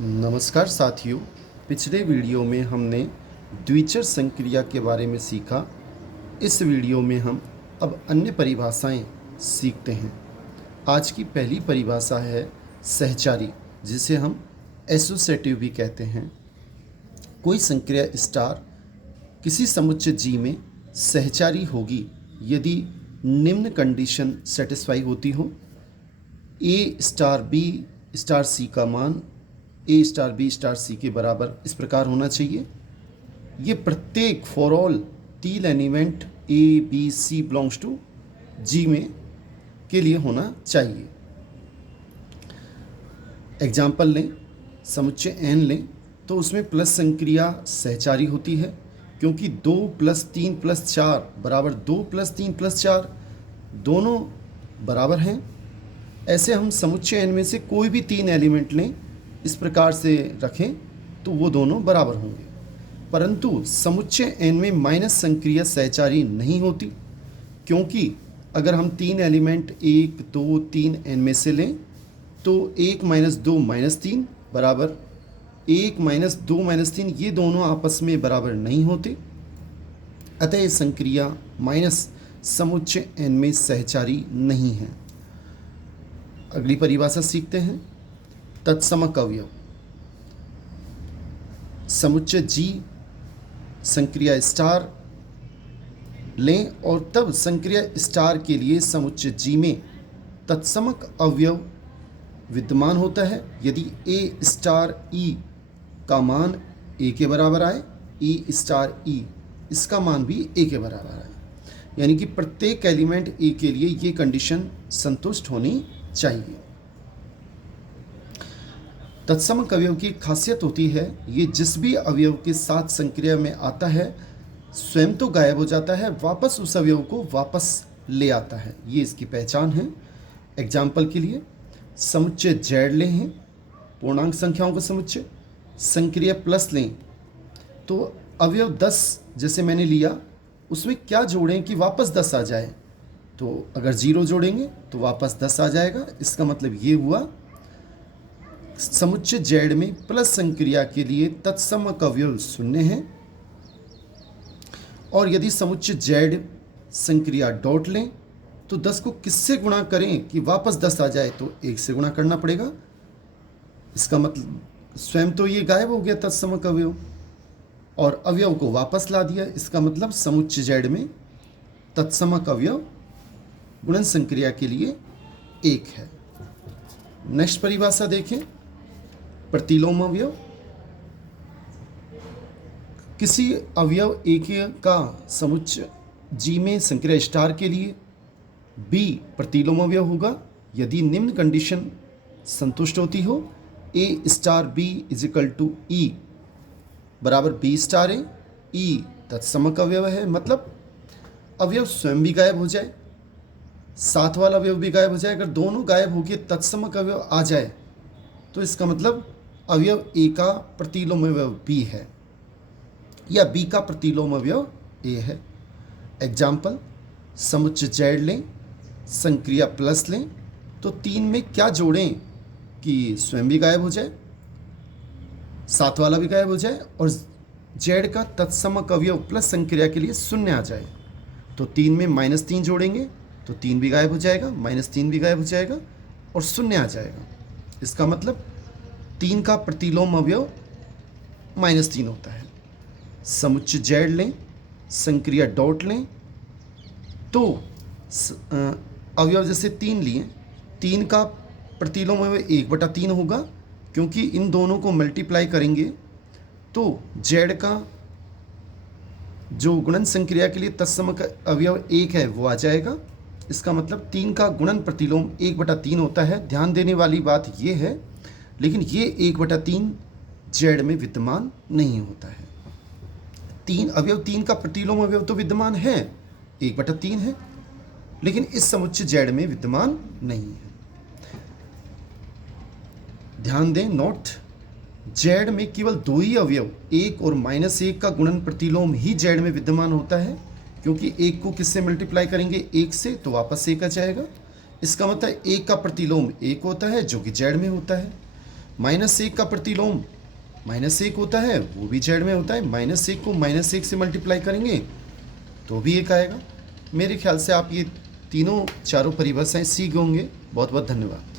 नमस्कार साथियों। पिछले वीडियो में हमने द्विचर संक्रिया के बारे में सीखा। इस वीडियो में हम अब अन्य परिभाषाएं सीखते हैं। आज की पहली परिभाषा है सहचारी, जिसे हम एसोसिएटिव भी कहते हैं। कोई संक्रिया स्टार किसी समुच्चय जी में सहचारी होगी यदि निम्न कंडीशन सेटिस्फाई होती हो। A star b star c का मान a star b star c के बराबर इस प्रकार होना चाहिए। ये प्रत्येक फॉर ऑल तीन element a b c belongs to G में के लिए होना चाहिए। एग्जाम्पल लें, समुच्चय एन लें तो उसमें प्लस संक्रिया सहचारी होती है, क्योंकि 2 + 3 + 4 बराबर 2 + 3 + 4 दोनों बराबर हैं। ऐसे हम समुच्चय एन में से कोई भी तीन एलिमेंट लें, इस प्रकार से रखें तो वो दोनों बराबर होंगे। परंतु समुच्चय एन में माइनस संक्रिया सहचारी नहीं होती, क्योंकि अगर हम तीन एलिमेंट 1 2 3 एन में से लें तो 1 - 2 - 3 बराबर 1 - 2 - 3 ये दोनों आपस में बराबर नहीं होते। अतः ये संक्रिया माइनस समुच्चय एन में सहचारी नहीं है। अगली परिभाषा सीखते हैं। तत्समक अवयव, समुच्चय जी संक्रिया स्टार लें और तब संक्रिया स्टार के लिए समुच्चय जी में तत्समक अवयव विद्यमान होता है यदि ए स्टार ई का मान ए के बराबर आए, ई स्टार ई इसका मान भी ए के बराबर आए। यानी कि प्रत्येक एलिमेंट ए के लिए ये कंडीशन संतुष्ट होनी चाहिए। तत्समक अवयव की खासियत होती है, ये जिस भी अवयव के साथ संक्रिया में आता है स्वयं तो गायब हो जाता है, वापस उस अवयव को वापस ले आता है। ये इसकी पहचान है। एग्जाम्पल के लिए समुच्चय जेड लें हैं, पूर्णांक संख्याओं का समुच्चय, संक्रिया प्लस लें तो अवयव 10 जैसे मैंने लिया, उसमें क्या जोड़ें कि वापस 10 आ जाए। तो अगर 0 जोड़ेंगे तो वापस 10 आ जाएगा। इसका मतलब ये हुआ समुच्चय जेड में प्लस संक्रिया के लिए तत्समक अवयव 0 है। और यदि समुच्चय जेड संक्रिया डॉट लें तो 10 को किससे गुणा करें कि वापस 10 आ जाए, तो 1 से गुणा करना पड़ेगा। इसका मतलब स्वयं तो ये गायब हो गया तत्समक अवयव और अवयव को वापस ला दिया। इसका मतलब समुच्चय जेड में तत्समक अवयव गुणन संक्रिया के लिए 1 है। नेक्स्ट परिभाषा देखें, प्रतिलोम अवयव, किसी अवयव ए का समुच्चय जी में संक्रिया स्टार के लिए बी प्रतिलोम अवयव होगा यदि निम्न कंडीशन संतुष्ट होती हो। ए स्टार बी = ई बराबर बी स्टार ए, ई तत्समक अवयव है। मतलब अवयव स्वयं भी गायब हो जाए, साथ वाला अवयव भी गायब हो जाए। अगर दोनों गायब हो गए तत्समक अवयव आ जाए तो इसका मतलब अवयव ए का प्रतिलोम अवयव बी है या बी का प्रतिलोम अवयव ए है। एग्जाम्पल, समुच्चय जेड लें, संक्रिया प्लस लें तो 3 में क्या जोड़ें कि स्वयं भी गायब हो जाए, साथ वाला भी गायब हो जाए और जेड का तत्समक अवयव प्लस संक्रिया के लिए 0 आ जाए। तो 3 में -3 जोड़ेंगे तो 3 भी गायब हो जाएगा, -3 भी गायब हो जाएगा और 0 आ जाएगा। इसका मतलब 3 का प्रतिलोम अवयव -3 होता है। समुच्चय जेड लें, संक्रिया डॉट लें तो अवयव जैसे 3 लिए, 3 का प्रतिलोम अवयव 1/3 होगा, क्योंकि इन दोनों को मल्टीप्लाई करेंगे तो जेड का जो गुणन संक्रिया के लिए तत्समक अवयव 1 है वो आ जाएगा। इसका मतलब 3 का गुणन प्रतिलोम 1/3 होता है। ध्यान देने वाली बात ये है, लेकिन ये 1/3 जेड में विद्यमान नहीं होता है। 3 का प्रतिलोम अवयव तो विद्यमान है, 1/3 है, लेकिन इस समुच्चय जेड में विद्यमान नहीं है। ध्यान दें, नोट, जेड में केवल 2 ही अवयव 1 और -1 का गुणन प्रतिलोम ही जेड में विद्यमान होता है, क्योंकि 1 को किससे मल्टीप्लाई करेंगे, 1 से, तो वापस 1 आ जाएगा। इसका मतलब 1 का प्रतिलोम 1 होता है जो कि जेड में होता है। -1 का प्रतिलोम -1 होता है, वो भी जेड में होता है। -1 को -1 से मल्टीप्लाई करेंगे तो भी 1 आएगा। मेरे ख्याल से आप ये तीनों चारों परिभाषाएं सीख गए होंगे। बहुत बहुत धन्यवाद।